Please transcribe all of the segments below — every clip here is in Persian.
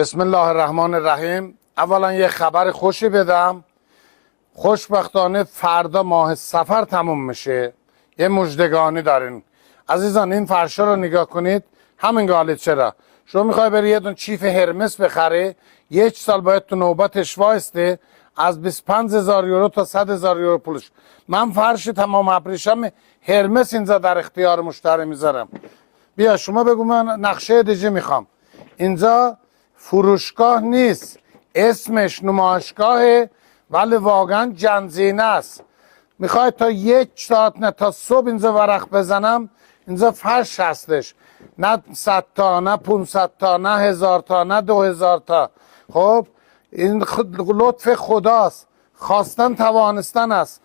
بسم الله الرحمن الرحیم. اولا یه خبر خوشی بدم. خوشبختانه فردا ماه صفر تموم میشه. یه مژدگانی دارین عزیزان. این فرشا رو نگاه کنید. همین گاله چرا شما میخوای بری یه دون چیف هرمس بخری، یک سال باید تو نوبتش وایسته، از 25,000 یورو تا 100,000 یورو پولش. من فرش تمام ابریشم هرمس اینجا در اختیار مشتری میذارم. بیا شما بگو من نقشه دیجی میخوام. اینجا فروشگاه نیست، اسمش نمایشگاهه، ولی واقعا جنزینه است. میخوای تا 1 ساعت نه تا صبح اینجا ورق بزنم، اینجا فرش هستش، نه 100 تا نه 500 تا نه 1000 تا نه 2000 تا. خب این لطف خداست، خواستن توانستن است.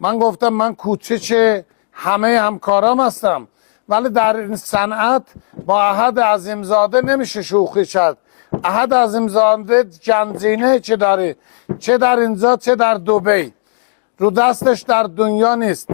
من گفتم من کوچه همه همکارام هستم، ولی در این صنعت با احد عظیمزاده نمیشه شوخی کرد. احد عظیمزاده جنزینه چه داره، چه در اینجا چه در دبی، رو دستش در دنیا نیست.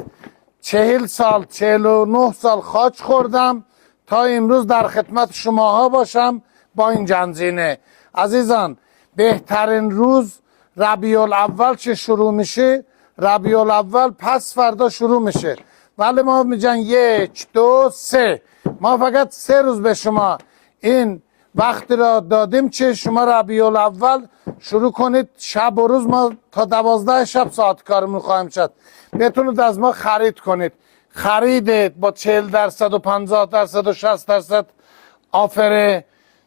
40 سال 49 سال خاک خوردم تا امروز در خدمت شماها باشم با این جنزینه. عزیزان بهترین روز ربیع الاول چه شروع میشه؟ ربیع الاول پس فردا شروع میشه، ولی ما میگن 1 2 3. ما فقط 3 روز به شما این وقت را دادیم که شما ربیع الاول شروع کنید. شب و روز ما تا 12 شب ساعت کار میخوایم شد. بتونید از ما خرید کنید. خریدید با 40% و 50% و 60% آفر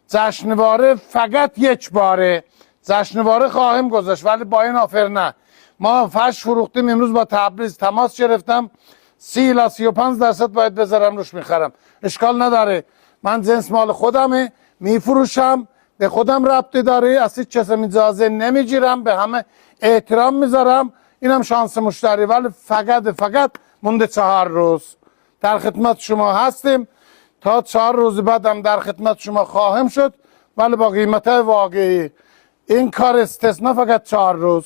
جشنواره فقط یک باره. جشنواره خواهیم گذاشت ولی با این آفر نه. ما فرش فروختیم امروز با تبریز تماس گرفتم، 30 الی 35% باید بذارم روش میخرم. اشکال نداره، من جنس مال خودمه میفروشم، به خودم ربطی داره، از هیچ کس اجازه نمیگیرم، به همه احترام میذارم. اینم شانس مشتری. ولی فقط مونده 4 روز در خدمت شما هستیم. تا 4 روز بعدم در خدمت شما خواهم شد، ولی با قیمت واقعی. این کار استثنا فقط 4 روز.